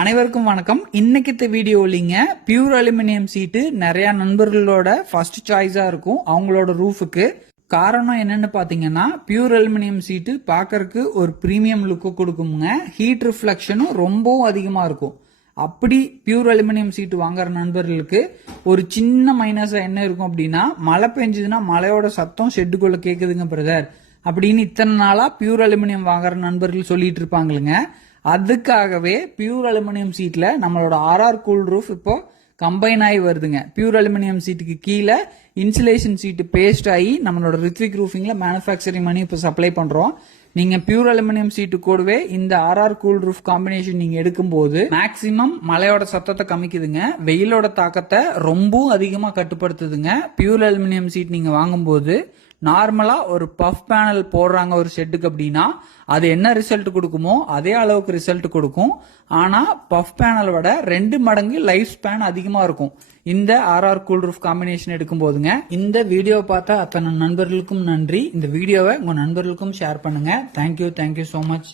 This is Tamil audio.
அனைவருக்கும் வணக்கம். இன்னைக்கு வீடியோலிங்க பியூர் அலுமினியம் சீட்டு நிறைய நண்பர்களோட ஃபர்ஸ்ட் சாய்ஸா இருக்கும் அவங்களோட ரூஃபுக்கு. காரணம் என்னன்னு பாத்தீங்கன்னா, பியூர் அலுமினியம் சீட்டு பாக்கறதுக்கு ஒரு பிரீமியம் லுக்கு கொடுக்குங்க. ஹீட் ரிஃப்ளெக்ஷனும் ரொம்பவும் அதிகமா இருக்கும். அப்படி பியூர் அலுமினியம் சீட்டு வாங்குற நண்பர்களுக்கு ஒரு சின்ன மைனஸ் என்ன இருக்கும் அப்படின்னா, மழை பெஞ்சதுன்னா மழையோட சத்தம் ஷெட்டுக்குள்ள கேக்குதுங்க பிரதர் அப்படின்னு இத்தனை நாளா பியூர் அலுமினியம் வாங்குற நண்பர்கள் சொல்லிட்டு இருப்பாங்களுங்க. அதுக்காகவே பியூர் அலுமினியம் சீட்ல நம்மளோட ஆர்ஆர் கூல் ரூஃப் இப்போ கம்பைன் ஆகி வருதுங்க. பியூர் அலுமினியம் சீட்டுக்கு கீழே இன்சுலேஷன் சீட்டு பேஸ்ட் ஆகி நம்மளோட ரித்விக் ரூஃபிங்ல மேனுஃபேக்சரிங் பண்ணி இப்போ சப்ளை பண்றோம். நீங்க பியூர் அலுமினியம் சீட்டு கூடவே இந்த ஆர்ஆர் கூல் ரூஃப் காம்பினேஷன் நீங்க எடுக்கும்போது மேக்சிமம் மழையோட சத்தத்தை கம்மிக்குதுங்க, வெயிலோட தாக்கத்தை ரொம்ப அதிகமா கட்டுப்படுத்துதுங்க. பியூர் அலுமினியம் சீட் நீங்க வாங்கும்போது நார்மலா ஒரு பஃப் பேனல் போடுறாங்க ஒரு ஷெட்டுக்கு அப்படின்னா அது என்ன ரிசல்ட் கொடுக்குமோ அதே அளவுக்கு ரிசல்ட் கொடுக்கும். ஆனா பஃப் பேனல் விட 2 மடங்கு லைஃப் ஸ்பேன் அதிகமா இருக்கும் இந்த ஆர்ஆர் கூல் ரூஃப் காம்பினேஷன் எடுக்கும் போதுங்க. இந்த வீடியோவை பார்த்த அத்தனை நண்பர்களுக்கும் நன்றி. இந்த வீடியோவை உங்க நண்பர்களுக்கும் ஷேர் பண்ணுங்க. Thank you so much.